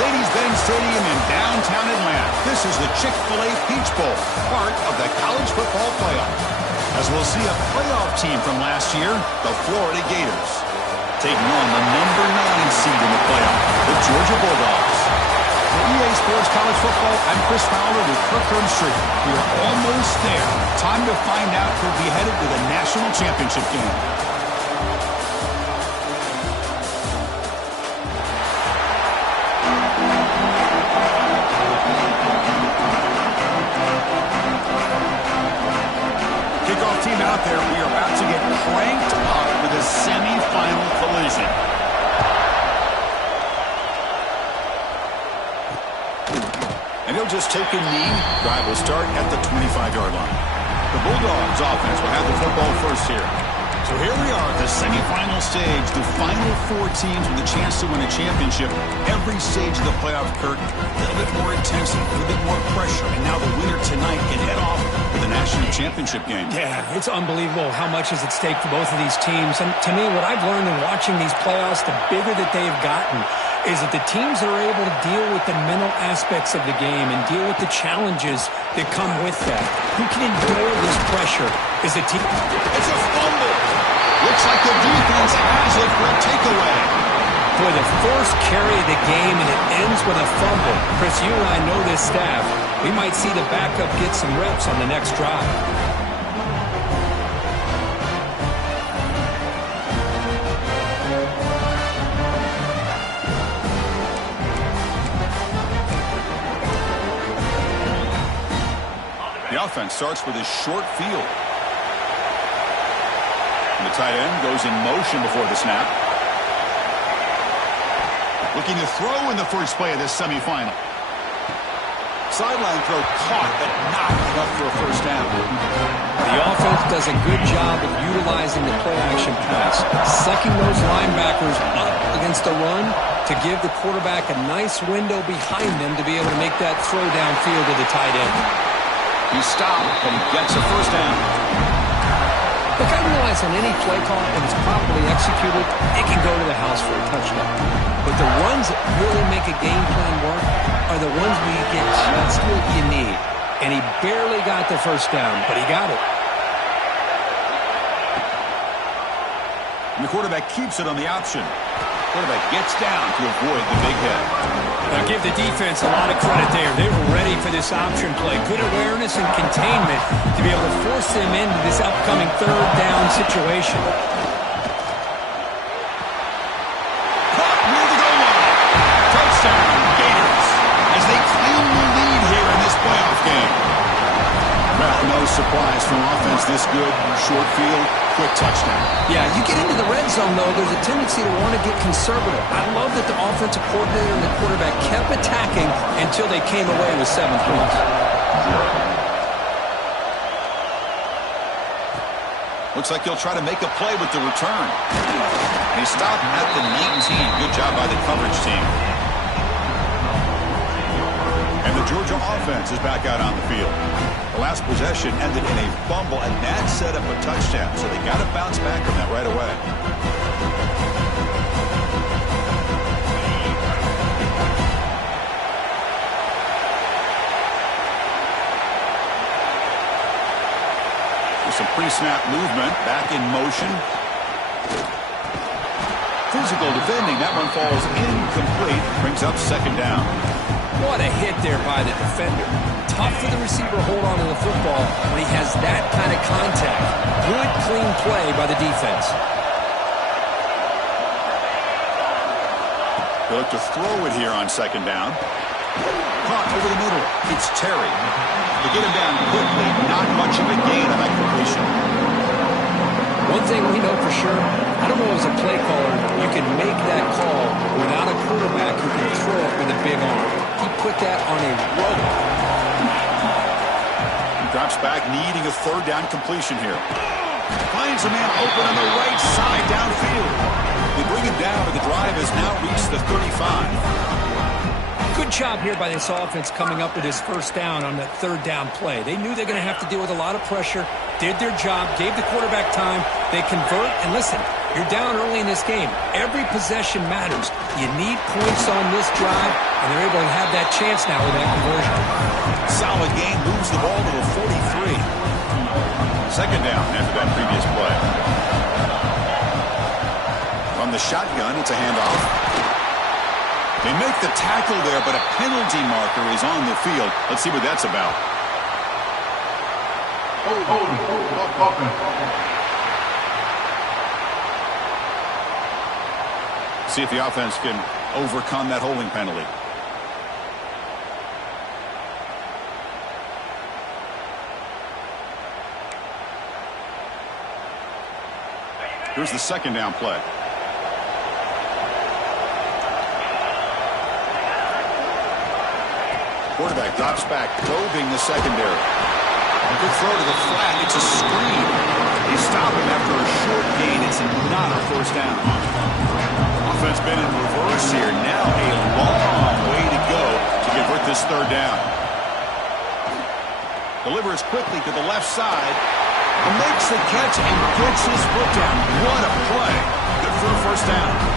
Mercedes-Benz Stadium in downtown Atlanta. This is the Chick-fil-A Peach Bowl, part of the college football playoff. As we'll see a playoff team from last year, the Florida Gators, taking on the number 9 seed in the playoff, the Georgia Bulldogs. For EA Sports College Football, I'm Chris Fowler with Kirk Herbstreit. We are almost there. Time to find out who'll be headed to the national championship game. Team out there, we are about to get cranked up with a semi-final collision. And he'll just take a knee. Drive will start at the 25-yard line. The Bulldogs offense will have the football first here. So here we are at the semifinal stage, the final 4 teams with a chance to win a championship. Every stage of the playoff, Kirk, a little bit more intensity, a little bit more pressure. And now the winner tonight can head off with the national championship game. Yeah, it's unbelievable how much is at stake for both of these teams. And to me, what I've learned in watching these playoffs, the bigger that they've gotten, is that the teams that are able to deal with the mental aspects of the game and deal with the challenges that come with that, who can endure this pressure is a team. It's a fumble. Looks like the defense has it for a takeaway. For the first carry of the game, and it ends with a fumble. Chris, you and I know this staff. We might see the backup get some reps on the next drive. The offense starts with a short field. And the tight end goes in motion before the snap. Looking to throw in the first play of this semifinal. Sideline throw caught, but not enough for a first down. The offense does a good job of utilizing the play-action pass, sucking those linebackers up against the run to give the quarterback a nice window behind them to be able to make that throw downfield to the tight end. He stopped, but he gets a first down. Look, I realize on any play call, when it's properly executed, it can go to the house for a touchdown. But the ones that really make a game plan work are the ones where you get just what you need. And he barely got the first down, but he got it. And the quarterback keeps it on the option. Quarterback gets down to avoid the big hit. Now give the defense a lot of credit there. They were ready for this option play. Good awareness and containment to be able to force them into this upcoming third down situation. Caught near the goal line. Touchdown, Gators, as they claim the lead here in this playoff game. Well, no surprise from offense this good. Short field, quick touchdown. Yeah, you get into the red zone, though, there's a tendency to want to get conservative. I love that the offensive coordinator and the quarterback kept attacking until they came away with 7 points. Looks like he'll try to make a play with the return. He stopped at the 19. Good job by the coverage team. And the Georgia offense is back out on the field. The last possession ended in a fumble, and that set up a touchdown, so they got to bounce back from that right away. With some pre-snap movement, back in motion. Physical defending, that one falls incomplete, brings up second down. What a hit there by the defender. Tough for the receiver to hold on to the football when he has that kind of contact. Good, clean play by the defense. They look to throw it here on second down. Caught over the middle. It's Terry. They get him down quickly. Not much of a gain on that completion. One thing we know for sure, I don't know as a play caller, you can make that call without a quarterback who can throw it with a big arm. He put that on a rope. He drops back, needing a third down completion here. Finds a man open on the right side downfield. They bring it down, but the drive has now reached the 35. Good job here by this offense coming up with his first down on that third down play. They knew they're going to have to deal with a lot of pressure, did their job, gave the quarterback time. They convert, and listen, You're down early in this game. Every possession matters. You need points on this drive, and they're able to have that chance now with that conversion. Solid gain, moves the ball to the 43. Second down after that previous play. From the shotgun, it's a handoff. They make the tackle there, but a penalty marker is on the field. Let's see what that's about. See if the offense can overcome that holding penalty. Here's the second down play. Quarterback drops back, probing the secondary. A good throw to the flat. It's a screen. They stop him after a short gain. It's not a first down. Offense been in reverse here. Now a long way to go to convert this third down. Delivers quickly to the left side. Makes the catch and gets his foot down. What a play. Good for a first down.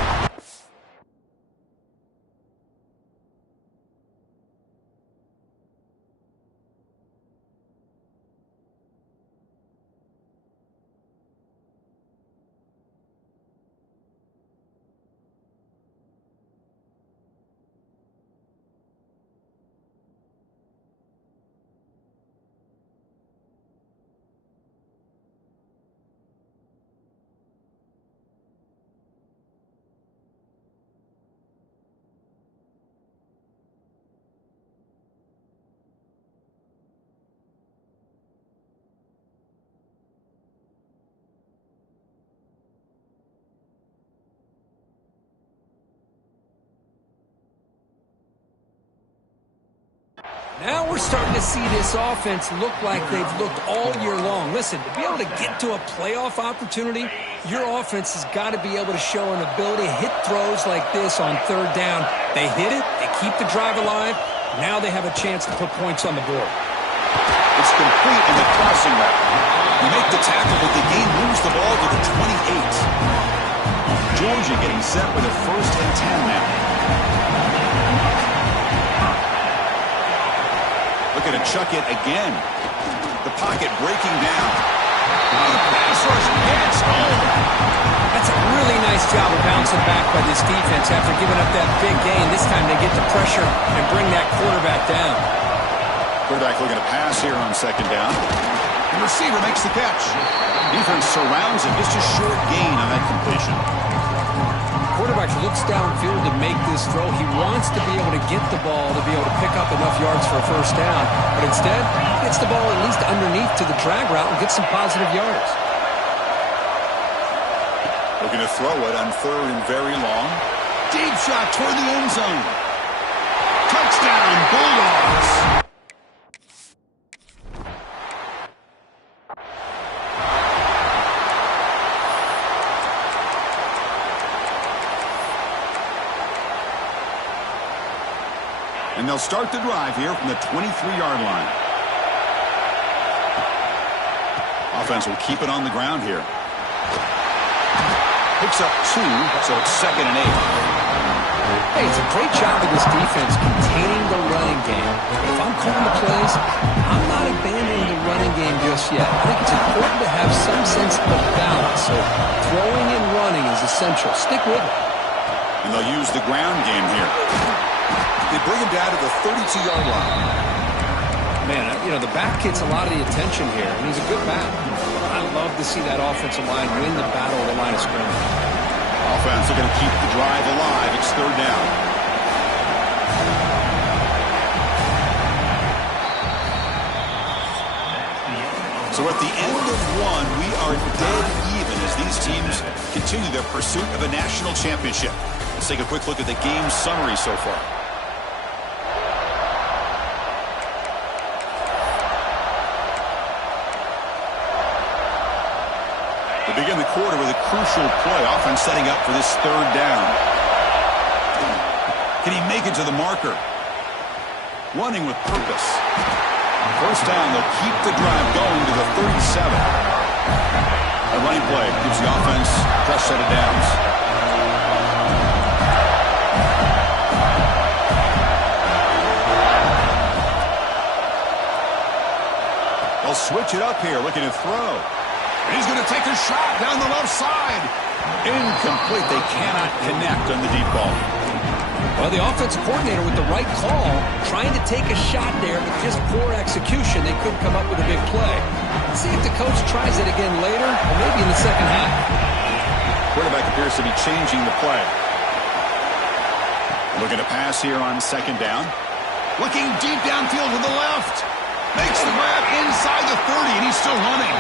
Now we're starting to see this offense look like they've looked all year long. Listen, to be able to get to a playoff opportunity, your offense has got to be able to show an ability to hit throws like this on third down. They hit it, they keep the drive alive. Now they have a chance to put points on the board. It's complete in the crossing route. You make the tackle, but the game moves the ball to the 28. Georgia getting set with a 1st and 10 now. Looking to chuck it again. The pocket breaking down. The pass rush gets home. That's a really nice job of bouncing back by this defense after giving up that big gain. This time they get the pressure and bring that quarterback down. Quarterback looking to pass here on second down. The receiver makes the catch. Defense surrounds him. Just a short gain on that completion. Quarterback looks downfield to make this throw. He wants to be able to get the ball to be able to pick up enough yards for a first down. But instead, he gets the ball at least underneath to the drag route and gets some positive yards. Looking to throw it on third and very long. Deep shot toward the end zone. Touchdown, Bulldogs. And they'll start the drive here from the 23-yard line. Offense will keep it on the ground here. Picks up 2, so it's 2nd and 8. Hey, it's a great job of this defense containing the running game. If I'm calling the plays, I'm not abandoning the running game just yet. I think it's important to have some sense of balance. So throwing and running is essential. Stick with it. And they'll use the ground game here. They bring him down to the 32-yard line. Man, you know, the back gets a lot of the attention here, and he's a good back. I love to see that offensive line win the battle of the line of scrimmage. Offense are going to keep the drive alive. It's third down. So at the end of one, we are dead even as these teams continue their pursuit of a national championship. Let's take a quick look at the game summary so far. They begin the quarter with a crucial play, offense setting up for this third down. Can he make it to the marker? Running with purpose. First down, they'll keep the drive going to the 37. A running play gives the offense a fresh set of downs. They'll switch it up here, looking to throw. And he's going to take a shot down the left side. Incomplete. They cannot connect on the deep ball. Well, the offensive coordinator with the right call, trying to take a shot there, but just poor execution. They couldn't come up with a big play. Let's see if the coach tries it again later, or maybe in the second half. Quarterback appears to be changing the play. Looking to pass here on second down. Looking deep downfield to the left. Makes the grab inside the 30, and he's still running.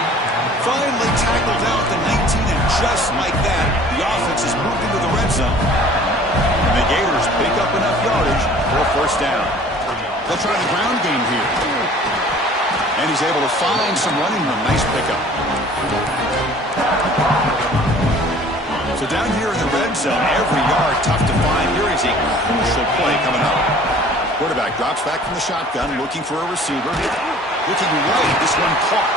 Finally tackled down at the 19, and just like that, the offense has moved into the red zone. And the Gators pick up enough yardage for a first down. They'll try the ground game here. And he's able to find some running room. Nice pickup. So down here in the red zone, every yard tough to find. Here is a crucial play coming up. Quarterback drops back from the shotgun, looking for a receiver. Looking right, this one caught.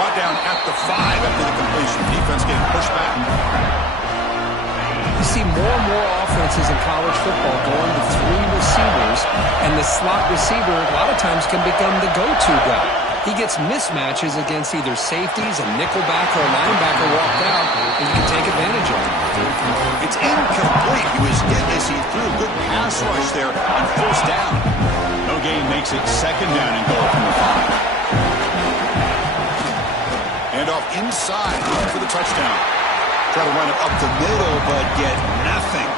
Brought down at the 5 after the completion. Defense getting pushed back. You see more and more offenses in college football going to 3 receivers, and the slot receiver a lot of times can become the go-to guy. He gets mismatches against either safeties, a nickelback, or a linebacker walked out, and you can take advantage of it. It's incomplete. He was hit as he threw a good pass rush there on first down. No gain makes it second down and goal from the 5. And off inside, looking for the touchdown. Try to run it up the middle, but get nothing.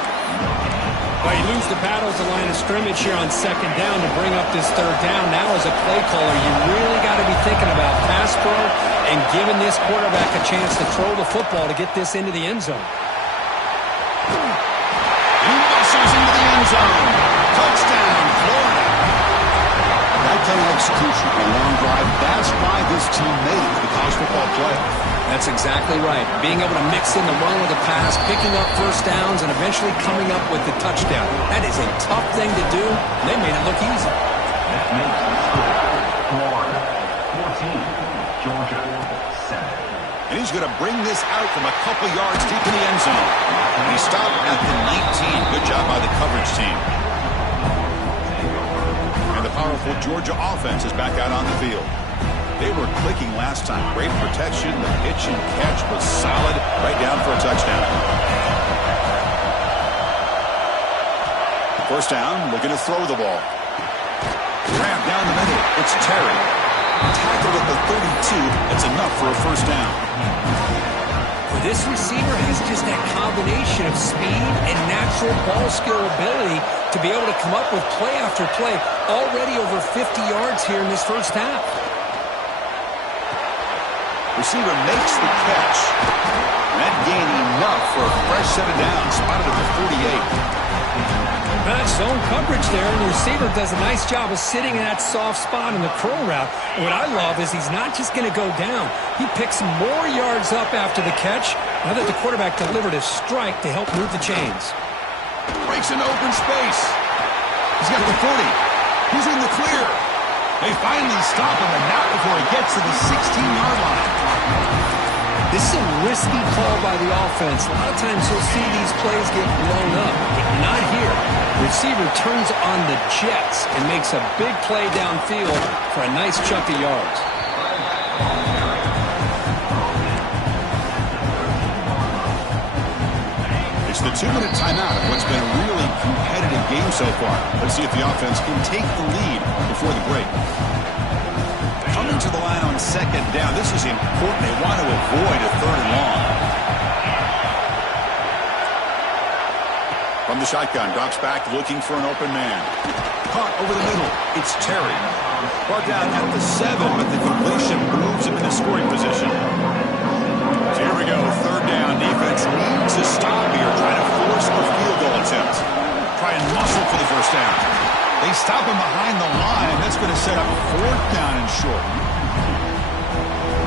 Well, you lose the battle at the line of scrimmage here on second down to bring up this third down. Now as a play caller, you really got to be thinking about pass pro and giving this quarterback a chance to throw the football to get this into the end zone. He muscles into the end zone. Touchdown, Florida. That kind of execution on a long drive, that's why this team made it to the college football playoff. That's exactly right. Being able to mix in the run with the pass, picking up first downs, and eventually coming up with the touchdown. That is a tough thing to do. They made it look easy. That makes the score Florida 14, Georgia 7. And he's going to bring this out from a couple yards deep in the end zone. And he stopped at the 19. Good job by the coverage team. And the powerful Georgia offense is back out on the field. They were clicking last time. Great protection. The pitch and catch was solid. Right down for a touchdown. First down, looking to throw the ball. Grab down the middle. It's Terry. Tackled at the 32. That's enough for a first down. This receiver has just that combination of speed and natural ball skill ability to be able to come up with play after play. Already over 50 yards here in this first half. Receiver makes the catch. That gain enough for a fresh set of downs. Spotted at the 48. That zone coverage there, and the receiver does a nice job of sitting in that soft spot in the curl route. And what I love is he's not just going to go down. He picks more yards up after the catch, now that the quarterback delivered a strike to help move the chains. Breaks into open space. He's got the 40. He's in the clear. They finally stop him, and not before he gets to the 16-yard line. This is a risky call by the offense. A lot of times you'll see these plays get blown up, but not here. Receiver turns on the jets and makes a big play downfield for a nice chunk of yards. It's the 2-minute timeout of what's been a really competitive game so far. Let's see if the offense can take the lead before the break. Coming to the line on second down. This is important. They want to avoid a third and long. From the shotgun, drops back looking for an open man. Caught over the middle. It's Terry. Brought down at the 7, but the completion moves him into scoring position. So here we go. Third down. Defense needs to stop here. Trying to force a field goal attempt. Try and muscle for the first down. They stop him behind the line. That's going to set up fourth down and short.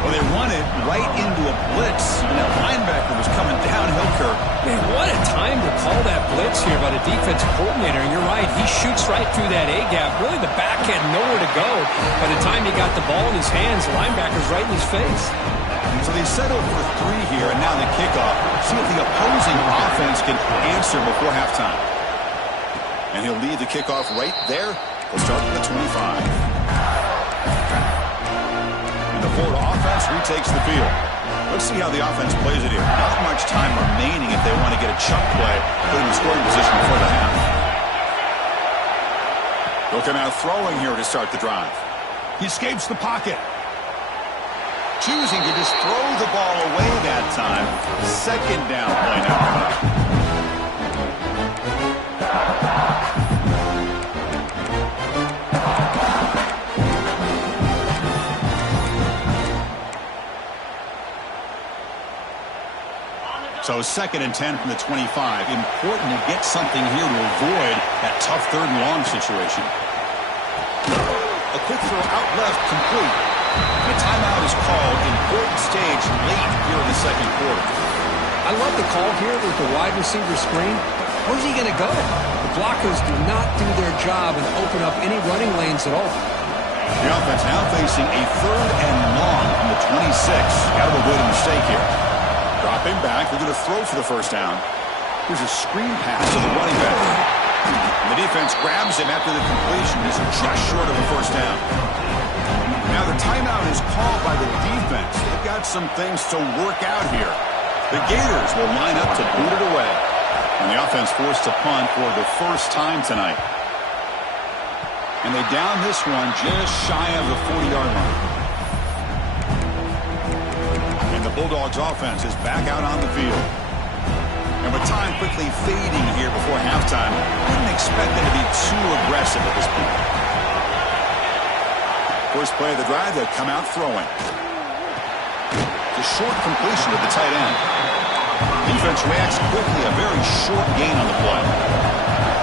Well, Well, they run it right into a blitz, and that linebacker was coming downhill, Kirk. Man, what a time to call that blitz here by the defensive coordinator. And you're right, he shoots right through that A-gap. Really, the back had nowhere to go. By the time he got the ball in his hands, the linebacker's right in his face. So they settled for 3 here, and now the kickoff. See if the opposing offense can answer before halftime. And he'll lead the kickoff right there. We'll start at the 25. And the Florida offense retakes the field. Let's see how the offense plays it here. Not much time remaining if they want to get a chunk play, put in the scoring position before the half. They'll come out throwing here to start the drive. He escapes the pocket. Choosing to just throw the ball away that time. Second down play now. So 2nd and 10 from the 25. Important to get something here to avoid that tough 3rd and long situation. A quick throw out left, complete. The timeout is called. Important stage late here in the 2nd quarter. I love the call here with the wide receiver screen. Where's he going to go? The blockers do not do their job and open up any running lanes at all. The offense now facing a 3rd and long from the 26. Got to avoid a mistake here. Dropping back, they're going to throw for the 1st down. Here's a screen pass to the running back. And the defense grabs him after the completion. He's just short of a 1st down. Now the timeout is called by the defense. They've got some things to work out here. The Gators will line up to boot it away. And the offense forced to punt for the 1st time tonight. And they down this one just shy of the 40-yard line. And the Bulldogs offense is back out on the field. And with time quickly fading here before halftime, wouldn't expect them to be too aggressive at this point. First play of the drive, they'll come out throwing. The short completion to the tight end. Defense reacts quickly, a very short gain on the play.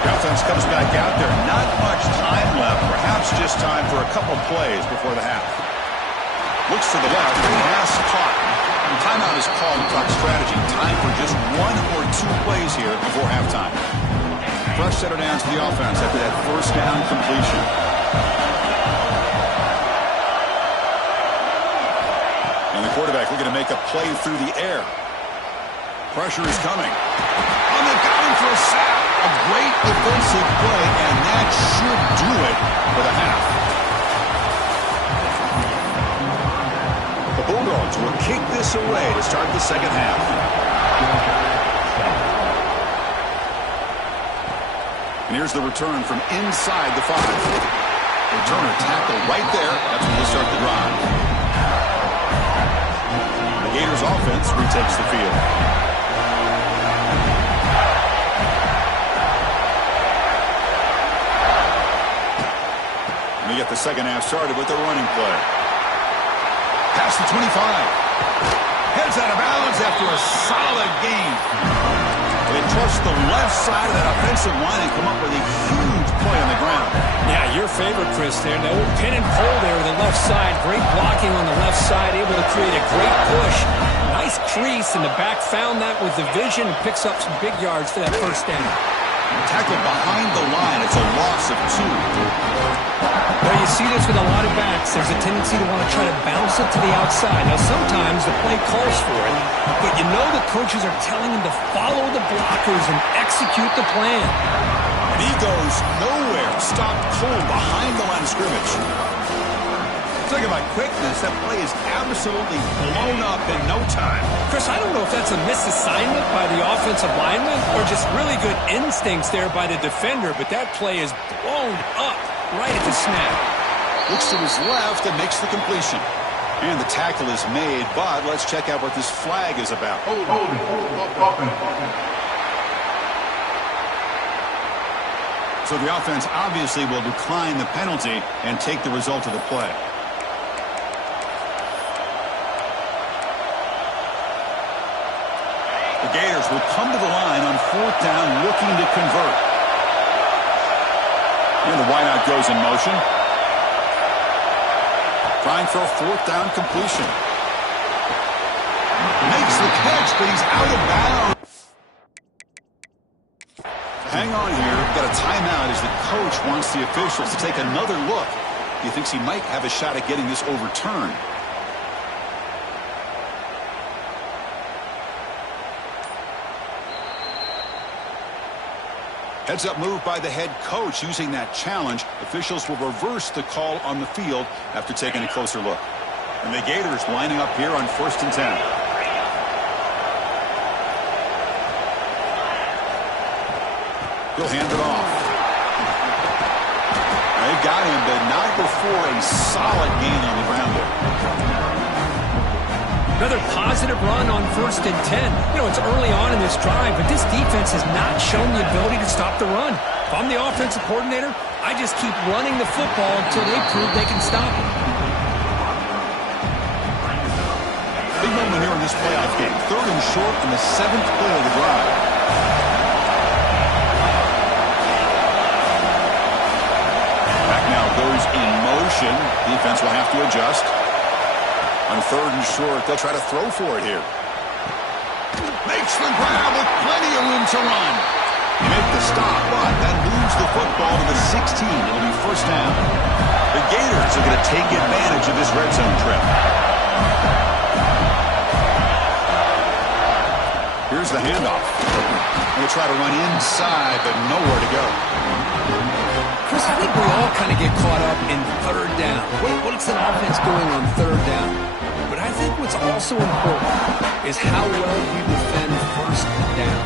The offense comes back out there. Not much time left, perhaps just time for a couple plays before the half. Looks to the left, pass caught. And timeout is called to talk strategy. Time for just 1 or 2 plays here before halftime. Fresh set of downs to the offense after that 1st down completion. And the quarterback looking to make a play through the air. Pressure is coming. And they've got him for a sack. A great defensive play, and that should do it for the half. The Bulldogs will kick this away to start the 2nd half. And here's the return from inside the 5. Returner tackled right there. That's when they start the drive. The Gators offense retakes the field. And they get the 2nd half started with their running play. Past the 25. Heads out of bounds after a solid gain. They trust the left side of that offensive line and come up with a huge play on the ground. Yeah, your favorite, Chris, there. No pin and pull there to the left side. Great blocking on the left side, able to create a great push. Nice crease, and the back found that with the vision and picks up some big yards for that 1st down. Tackled behind the line. It's a loss of 2. Well, you see this with a lot of backs. There's a tendency to want to try to bounce it to the outside. Now, sometimes the play calls for it, but you know the coaches are telling him to follow the blockers and execute the plan. And he goes nowhere. Stopped cold behind the line of scrimmage. Talking about quickness, that play is absolutely blown up in no time. Chris, I don't know if that's a misassignment by the offensive lineman or just really good instincts there by the defender, but that play is blown up right at the snap. Looks to his left and makes the completion. And the tackle is made, but let's check out what this flag is about. So the offense obviously will decline the penalty and take the result of the play. The Gators will come to the line on 4th down looking to convert. And the wideout goes in motion. Trying for a 4th down completion. makes the catch, but he's out of bounds. Hang on here. We've got a timeout as the coach wants the officials to take another look. He thinks he might have a shot at getting this overturned. Heads-up move by the head coach using that challenge. Officials will reverse the call on the field after taking a closer look. And the Gators lining up here on 1st and 10. He'll hand it off. They've got him, but not before a solid gain on the ground there. Another positive run on 1st and 10. You know, it's early on in this drive, but this defense has not shown the ability to stop the run. If I'm the offensive coordinator, I just keep running the football until they prove they can stop it. Big moment here in this playoff game. 3rd and short in the 7th play of the drive. Back now goes in motion. Defense will have to adjust. On 3rd and short, they'll try to throw for it here. Makes the grab with plenty of room to run. They make the stop, but that moves the football to the 16. It'll be 1st down. The Gators are going to take advantage of this red zone trip. Here's the handoff. They'll try to run inside, but nowhere to go. Chris, I think we all kind of get caught up in 3rd down. What's an offense doing on 3rd down? But I think what's also important is how well you defend 1st down.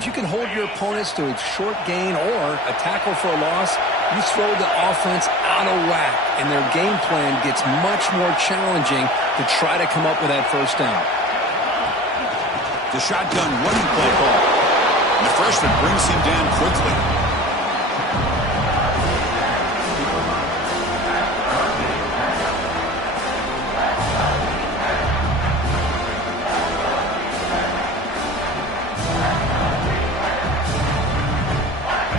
If you can hold your opponents to a short gain or a tackle for a loss, you throw the offense out of whack, and their game plan gets much more challenging to try to come up with that 1st down. The shotgun running play call. And the freshman brings him down quickly.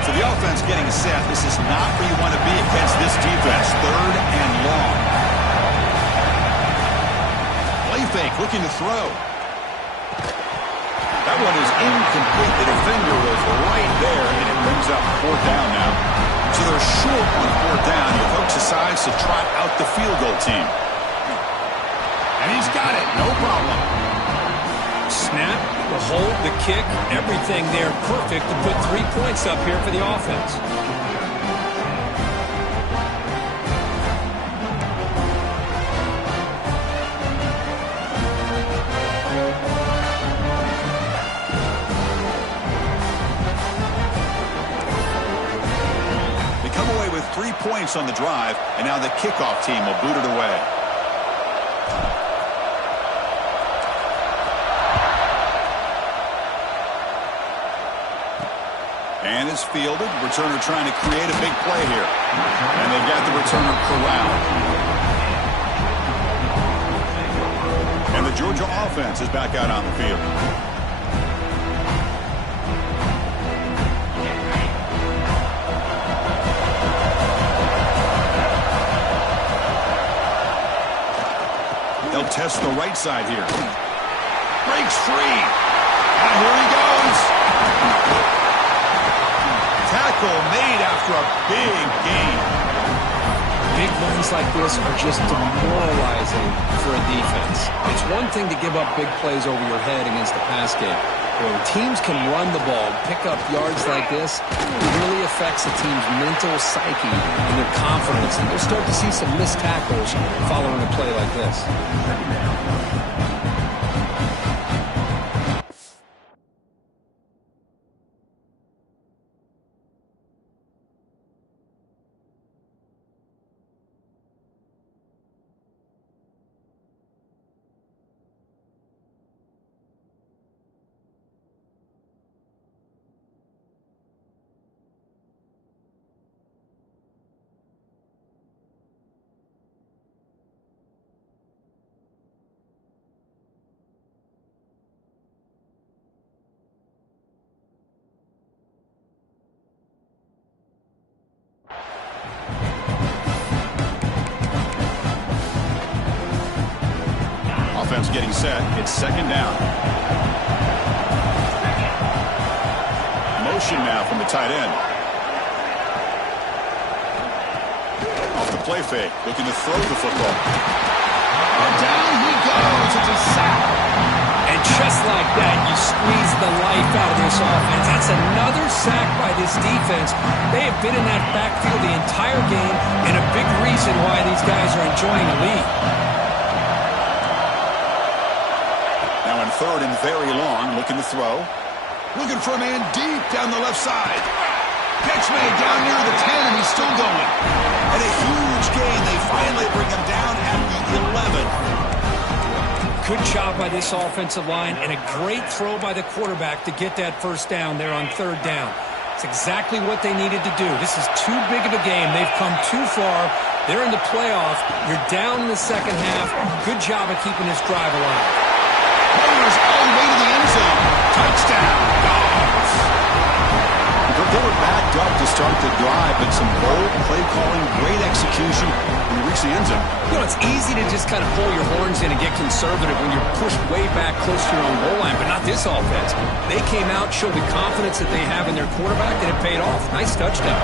So the offense getting set. This is not where you want to be against this defense. 3rd and long. Play fake, looking to throw. That one is incomplete. The defender was right there, and it brings up 4th down now. So they're short on 4th down. The coach decides to trot out the field goal team. And he's got it. No problem. Snap, the hold, the kick, everything there perfect to put 3 points up here for the offense. They come away with 3 points on the drive, and now the kickoff team will boot it away. And it's fielded. Returner trying to create a big play here. And they've got the returner corralled. And the Georgia offense is back out on the field. They'll test the right side here. Breaks free. And here he goes. Tackle made after a big gain. Big runs like this are just demoralizing for a defense. It's one thing to give up big plays over your head against the pass game. When teams can run the ball, pick up yards like this, it really affects a team's mental psyche and their confidence. And you'll start to see some missed tackles following a play like this. Offense getting set. It's second down. Motion now from the tight end. Off the play fake. Looking to throw the football. And down he goes. It's a sack. And just like that, you squeeze the life out of this offense. That's another sack by this defense. They have been in that backfield the entire game, and a big reason why these guys are enjoying the lead. Now in third and very long, looking to throw. Looking for a man deep down the left side. Catch made down near the 10, and he's still going. And a huge gain. They finally bring him down at the 11. Good job by this offensive line, and a great throw by the quarterback to get that first down there on third down. It's exactly what they needed to do. This is too big of a game. They've come too far. They're in the playoff. You're down in the second half. Good job of keeping this drive alive. Runners all the way to the end zone. Touchdown, Dogs. They were backed up to start the drive, but some bold play calling, great execution, and they reached the end zone. You know, it's easy to just kind of pull your horns in and get conservative when you're pushed way back close to your own goal line, but not this offense. They came out, showed the confidence that they have in their quarterback, and it paid off. Nice touchdown.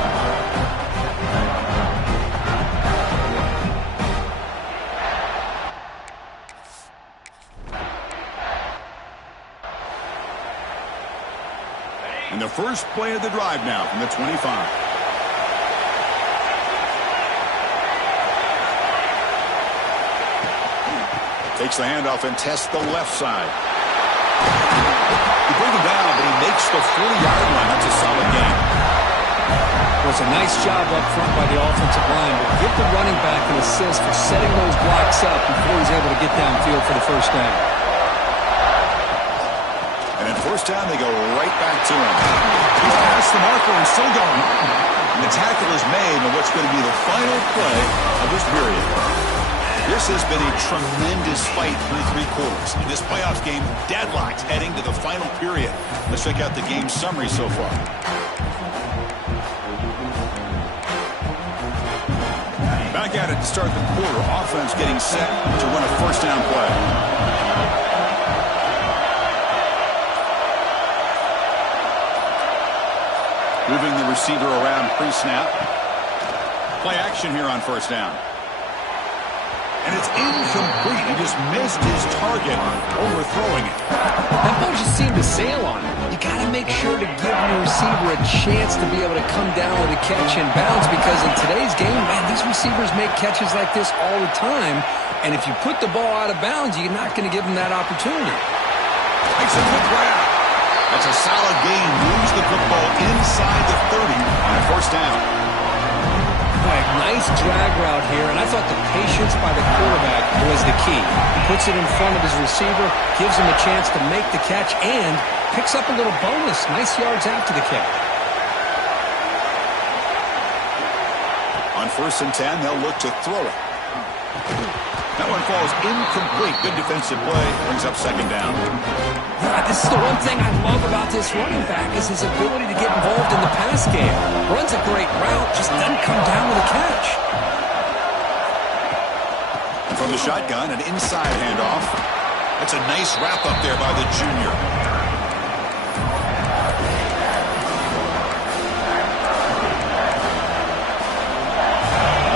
And the first play of the drive now from the 25. Takes the handoff and tests the left side. You bring him down, but he makes the 40-yard line. That's a solid gain. Well, it's a nice job up front by the offensive line, but give the running back an assist for setting those blocks up before he's able to get downfield for the first down. And then first down, they go right back to him. He's past the marker and still going. And the tackle is made on what's going to be the final play of this period. This has been a tremendous fight through three quarters. In this playoffs game, deadlocked heading to the final period. Let's check out the game summary so far. Back at it to start the quarter. Offense getting set to run a first down play. Moving the receiver around pre-snap. Play action here on first down. And it's incomplete. He just missed his target, overthrowing it. That ball just seemed to sail on him. You got to make sure to give your receiver a chance to be able to come down with a catch and bounce, because in today's game, man, these receivers make catches like this all the time. And if you put the ball out of bounds, you're not going to give them that opportunity. Makes a good grab. That's a solid gain. Moves the football inside the 30 on a first down. Boy, nice drag route here, and I thought the patience by the quarterback was the key. Puts it in front of his receiver, gives him a chance to make the catch, and picks up a little bonus. Nice yards after the catch. On first and 10, they'll look to throw it. That one falls incomplete. Good defensive play. Brings up second down. Yeah, this is the one thing I love about this running back is his ability to get involved in the pass game. Runs a great route, just doesn't come down with a catch. And from the shotgun, an inside handoff. That's a nice wrap up there by the junior.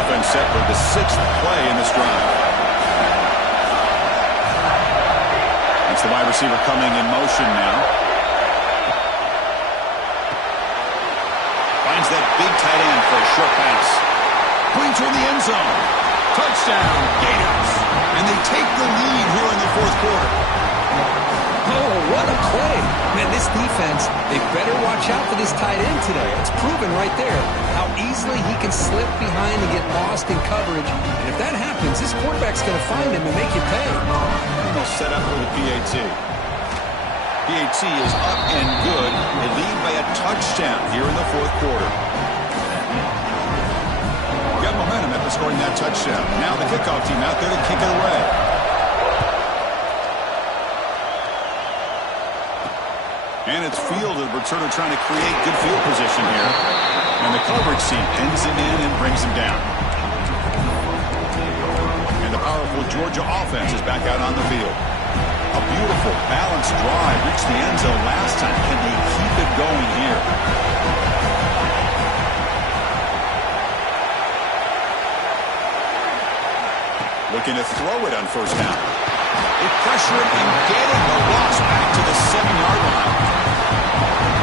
Offense set for the 6th play in this drive. The wide receiver coming in motion now. Finds that big tight end for a short pass. Going toward the end zone. Touchdown, Gators. And they take the lead here in the fourth quarter. Oh, what a play. Man, this defense, they better watch out for this tight end today. It's proven right there how easily he can slip behind and get lost in coverage. And if that happens, this quarterback's going to find him and make you pay. They'll set up for the PAT. PAT is up and good. They lead by a touchdown here in the fourth quarter. Got momentum after scoring that touchdown. Now the kickoff team out there to kick it away. And it's fielded. Returner trying to create good field position here. And the coverage team pins him in and brings him down. powerful Georgia offense is back out on the field. A beautiful, balanced drive reached the end zone last time. Can they keep it going here? Looking to throw it on first down. They pressure it and getting the loss back to the 7-yard line.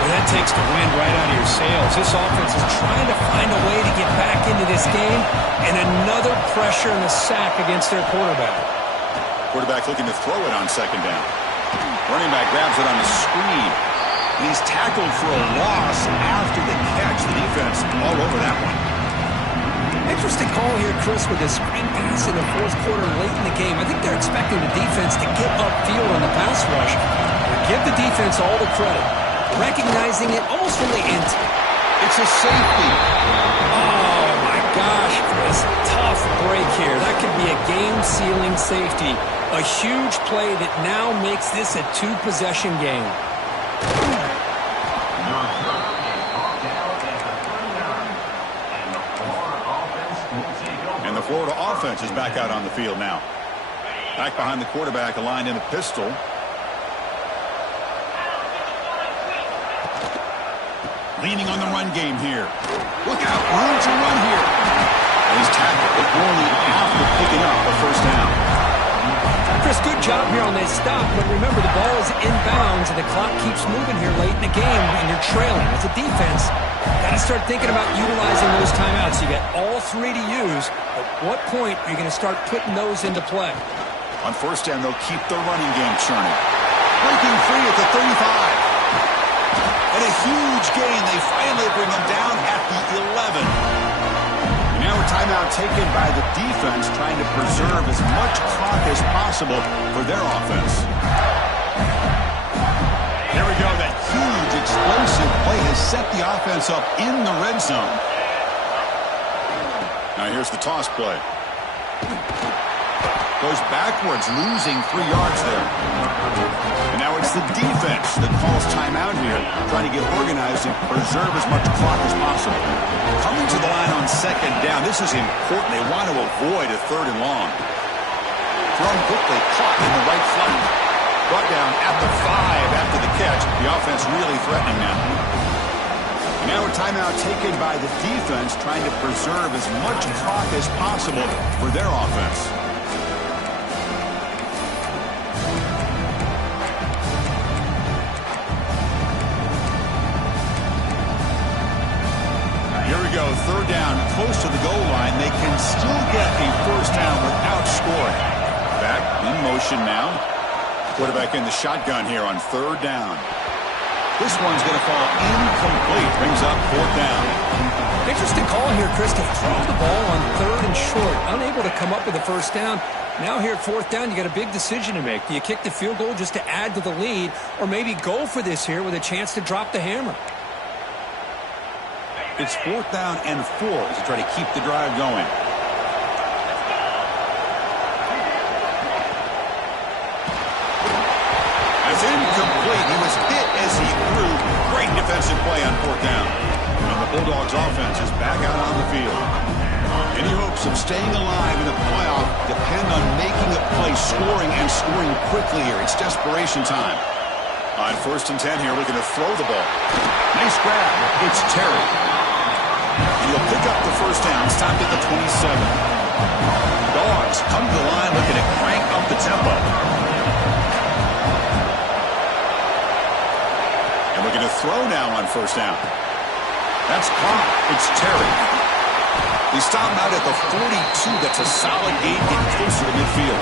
Well, that takes the wind right out of your sails. This offense is trying to find a way to get back into this game, and another pressure and a sack against their quarterback. Quarterback looking to throw it on second down. Running back grabs it on the screen. And he's tackled for a loss after the catch. The defense all over that one. Interesting call here, Chris, with this screen pass in the fourth quarter late in the game. I think they're expecting the defense to get upfield on the pass rush. Give the defense all the credit. Recognizing it almost from the end. It's a safety. Oh, my gosh, Chris. Tough break here. That could be a game-sealing safety. A huge play that now makes this a two-possession game. And the Florida offense is back out on the field now. Back behind the quarterback, aligned in a pistol. Leaning on the run game here. Look out, room to run here. And he's tackled, but only after picking up the first down. Chris, good job here on this stop, but remember the ball is inbounds and the clock keeps moving here late in the game and you're trailing. As a defense, got to start thinking about utilizing those timeouts. You got all three to use. At what point are you going to start putting those into play? On first down, they'll keep their running game churning. Breaking free at the 35. And a huge gain. They finally bring him down at the 11. And now a timeout taken by the defense, trying to preserve as much clock as possible for their offense. Here we go. That huge explosive play has set the offense up in the red zone. Now here's the toss play. Goes backwards, losing 3 yards there. And now it's the defense that calls timeout here, trying to get organized and preserve as much clock as possible. Coming to the line on second down, this is important. They want to avoid a third and long. Thrown quickly, caught in the right flank. Brought down at the 5 after the catch. The offense really threatening now. And now a timeout taken by the defense, trying to preserve as much clock as possible for their offense. Go third down, close to the goal line. They can still get a first down without scoring. Back in motion now. Quarterback in the shotgun here on third down. This one's going to fall incomplete. Brings up fourth down. Interesting call here, Chris, to throw the ball on third and short. Unable to come up with a first down. Now here at fourth down, you got a big decision to make. Do you kick the field goal just to add to the lead, or maybe go for this here with a chance to drop the hammer? It's fourth down and 4 as they try to keep the drive going. That's incomplete. He was hit as he threw. Great defensive play on fourth down. And the Bulldogs offense is back out on the field. Any hopes of staying alive in the playoff depend on making a play, scoring, and scoring quickly here. It's desperation time. On first and 10 here, looking to throw the ball. Nice grab. It's Terry. He'll pick up the first down, stopped at the 27. Dogs come to the line looking to crank up the tempo. And looking to throw now on first down. That's caught. It's Terry. He stopped out at the 42. That's a solid gain, getting closer to midfield.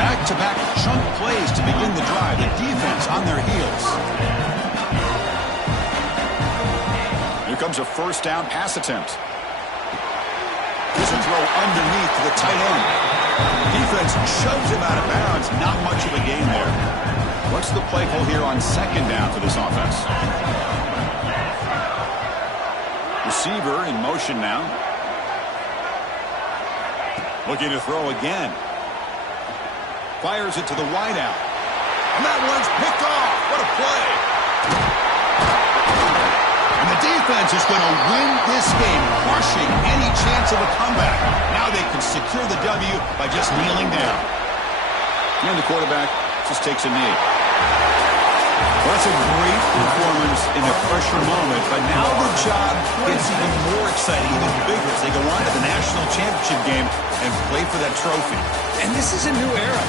Back-to-back chunk plays to begin the drive. The defense on their heels. Here comes a first down pass attempt. Here's a throw underneath to the tight end. Defense shoves him out of bounds. Not much of a gain there. What's the play call here on second down for this offense? Receiver in motion now. Looking to throw again. Fires it to the wideout. And that one's picked off. What a play. And the defense is going to win this game, crushing any chance of a comeback. Now they can secure the W by just kneeling down. And the quarterback just takes a knee. Well, that's a great performance in a pressure moment, but now the job gets even more exciting, even bigger as they go on to the national championship game and play for that trophy. And this is a new era.